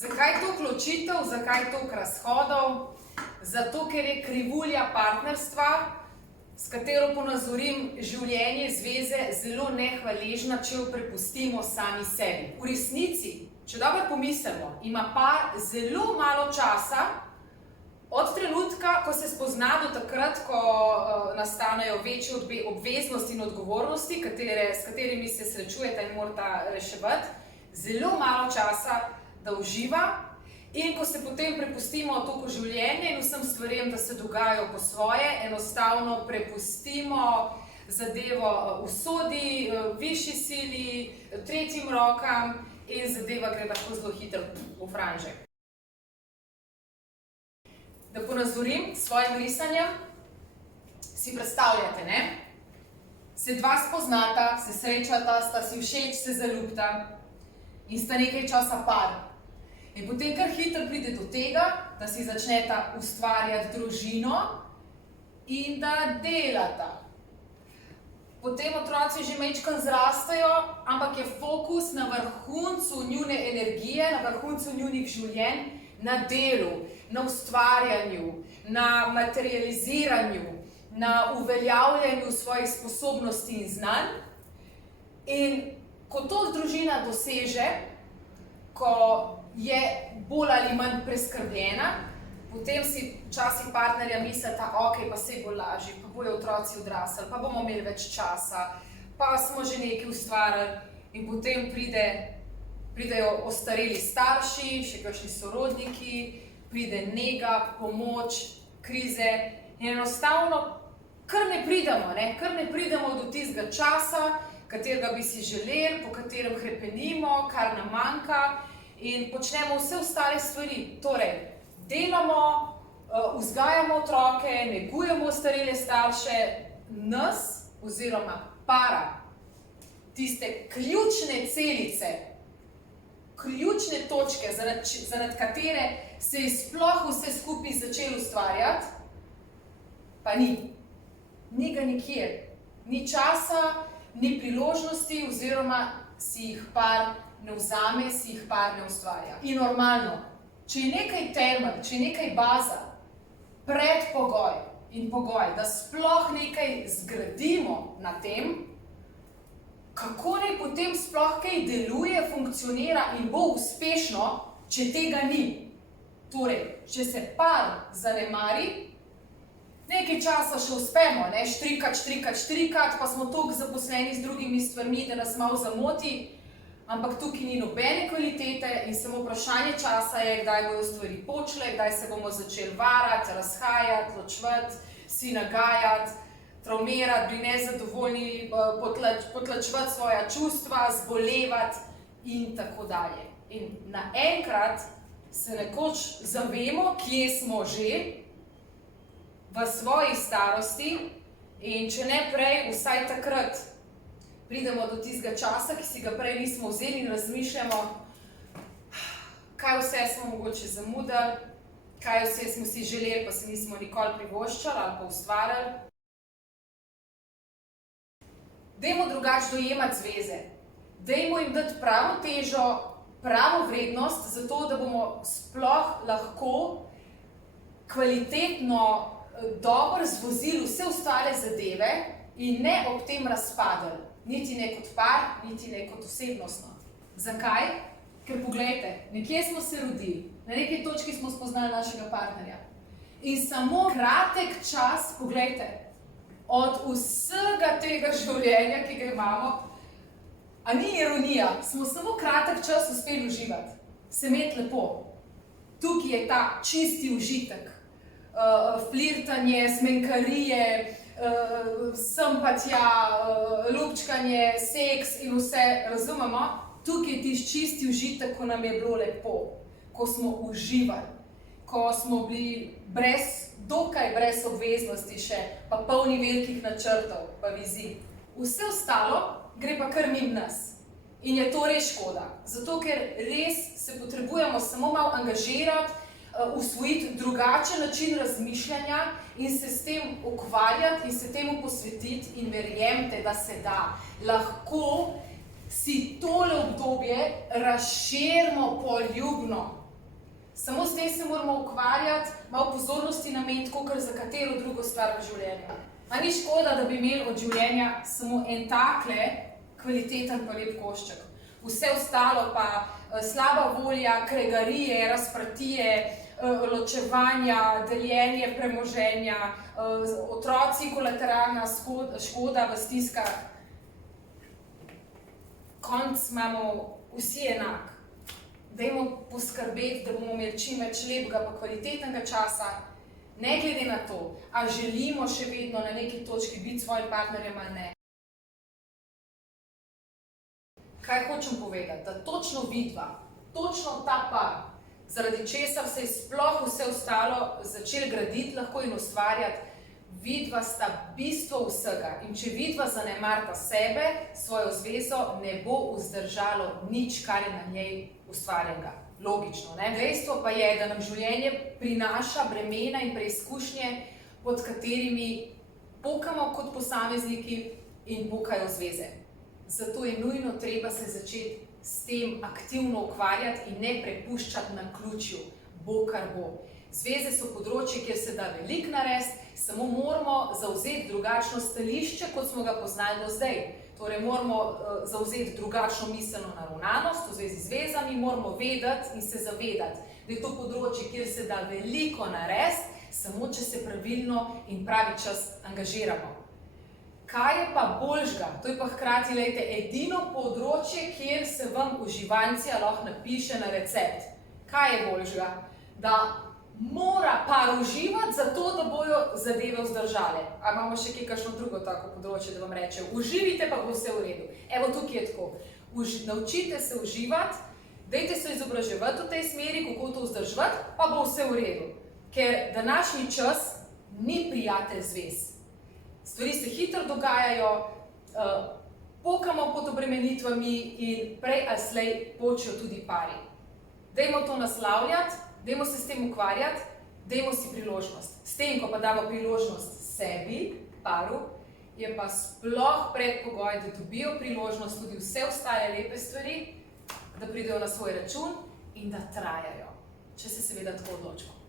Zakaj toliko ločitev, zakaj toliko razhodov? Zato, ker je krivulja partnerstva, s katero ponazorim življenje zveze, zelo nehvaležna, če jo prepustimo sami sebi. V resnici, če dobro pomislimo, ima par zelo malo časa od trenutka, ko se spozna do takrat, ko nastanejo večje obveznosti in odgovornosti, s katerimi se srečujeta in morata reševati, zelo malo časa, da uživa, in ko se potem prepustimo toku življenja in vsem stvarem, da se dogajajo po svoje, enostavno prepustimo zadevo usodi, višji sili, tretjim rokam in zadeva gre lahko zelo hitro v franže. Da ponazorim s svojim risanjem, si predstavljate, ne? Se dva spoznata, se srečata, sta si všeč, se zaljubita in sta nekaj časa par. In potem kar hitro pride do tega, da si začneta ustvarjati družino in da delata. Potem otroci že majčkeno zrastejo, ampak je fokus na vrhuncu njune energije, na vrhuncu njunih življenj, na delu, na ustvarjanju, na materializiranju, na uveljavljanju svojih sposobnosti in znanj. In ko to družina doseže, ko je bolj ali manj preskrbljena, potem si včasih partnerja mislita, ok, pa saj bo lažje, pa bojo otroci odrasli, pa bomo imeli več časa, pa smo že nekaj ustvarili in potem pridejo ostareli starši, še kakšni sorodniki, pride nega, pomoč, krize in enostavno kar ne pridemo do tistega časa, katerega bi si želeli, po katerem hrepenimo, kar nam manjka, in počnemo vse ostale stvari. Torej, delamo, vzgajamo otroke, negujemo ostarele starše, nas oziroma para, tiste ključne celice, ključne točke, zaradi katere se je sploh vse skupaj začelo ustvarjati, pa ni. Ni ga nikjer. Ni časa, ni priložnosti oziroma si jih par ne vzame, si jih par ne ustvarja. In normalno, če je nekaj temelj, če je nekaj baza, predpogoj in pogoj, da sploh nekaj zgradimo na tem, kako naj potem sploh kaj deluje, funkcionira in bo uspešno, če tega ni. Torej, če se par zanemari, nekaj časa še uspemo, štrikati, pa smo toliko zaposleni z drugimi stvarmi, da nas malo zamoti, ampak tukaj ni nobene kvalitete in samo vprašanje časa je, kdaj bojo stvari počele, kdaj se bomo začeli varati, razhajati, ločevati, si nagajati, travmirati, biti nezadovoljni, potlačevati svoja čustva, zbolevati in tako dalje. In naenkrat se nekoč zavemo, kje smo že v svoji starosti in če ne prej, vsaj takrat pridemo do tistega časa, ki si ga prej nismo vzeli in razmišljamo, kaj vse smo mogoče zamudili, kaj vse smo si želeli, pa se nismo nikoli privoščili ali pa ustvarili. Dajmo drugače dojemati zveze. Dajmo jim dati pravo težo, pravo vrednost, zato da bomo sploh lahko kvalitetno dobro zvozili vse ostale zadeve in ne ob tem razpadli. Niti ne kot par, niti ne kot osebnostno. Zakaj? Ker poglejte, nekje smo se rodili, na neki točki smo spoznali našega partnerja. In samo kratek čas, poglejte, od vsega tega življenja, ki ga imamo, a ni ironija, smo samo kratek čas uspeli uživati, se imeti lepo. Tukaj je ta čisti užitek, flirtanje, zmenkarije, sem pa tja, ljubčkanje, seks in vse, razumemo? Tukaj je tisti čisti užitek, ko nam je bilo lepo, ko smo uživali, ko smo bili dokaj brez obveznosti še, pa polni velikih načrtov, pa vizij. Vse ostalo gre pa kar mimo nas. In je to res škoda, zato ker res se potrebujemo samo malo angažirati, usvojiti drugačen način razmišljanja in se s tem ukvarjati in se temu posvetiti in verjemite, da se da. Lahko si tole obdobje razširimo poljubno. Samo zdaj se moramo ukvarjati, malo pozornosti nameniti, kakor za katero drugo stvar v življenju. A ni škoda, da bi imeli od življenja samo en takle kvaliteten pa lep košček. Vse ostalo pa slaba volja, kregarije, razprtije, ločevanja, deljenje premoženja, otroci, kolateralna škoda v stiskah. Konc imamo vsi enak. Dajmo poskrbeti, da bomo imeli čim več lepega pa kvalitetnega časa, ne glede na to, a želimo še vedno na neki točki biti s svojim partnerjem ali ne. Kaj hočem povedati? Da točno vidva, točno ta par, zaradi česar se je sploh vse ostalo začeli graditi lahko in ustvarjati, vidva sta bistvo vsega. In če vidva zanemarita sebe, svojo zvezo, ne bo vzdržalo nič, kar je na njej ustvarjenega. Logično, ne? Dejstvo pa je, da nam življenje prinaša bremena in preizkušnje, pod katerimi pokamo kot posamezniki in pokajo zveze. Zato je nujno treba se začeti s tem aktivno ukvarjati in ne prepuščati naključju, bo kar bo. Zveze so področje, kjer se da veliko narediti, samo moramo zavzeti drugačno stališče, kot smo ga poznali do zdaj. Torej moramo zavzeti drugačno miselno naravnanost v zvezi z zvezami, moramo vedeti in se zavedati, da je to področje, kjer se da veliko narediti, samo če se pravilno in pravi čas angažiramo. Kaj je pa boljšega? To je pa hkrati, glejte, edino področje, kjer se vam uživancija lahko napiše na recept. Kaj je boljšega? Da mora par uživati zato, da bojo zadeve vzdržale. A imamo še kakšno drugo tako področje, da vam reče, uživite pa bo vse v redu. Evo, tukaj je tako. Naučite se uživati, dajte se izobraževati v tej smeri, kako to vzdrževati, pa bo vse v redu. Ker današnji čas ni prijatelj zvez. Stvari se hitro dogajajo, pokamo pod obremenitvami in prej ali slej počejo tudi pari. Dajmo to naslavljati, dajmo se s tem ukvarjati, dajmo si priložnost. S tem, ko pa damo priložnost sebi, paru, je pa sploh predpogoj, da dobijo priložnost tudi vse ostale lepe stvari, da pridejo na svoj račun in da trajajo, če se seveda tako odločimo.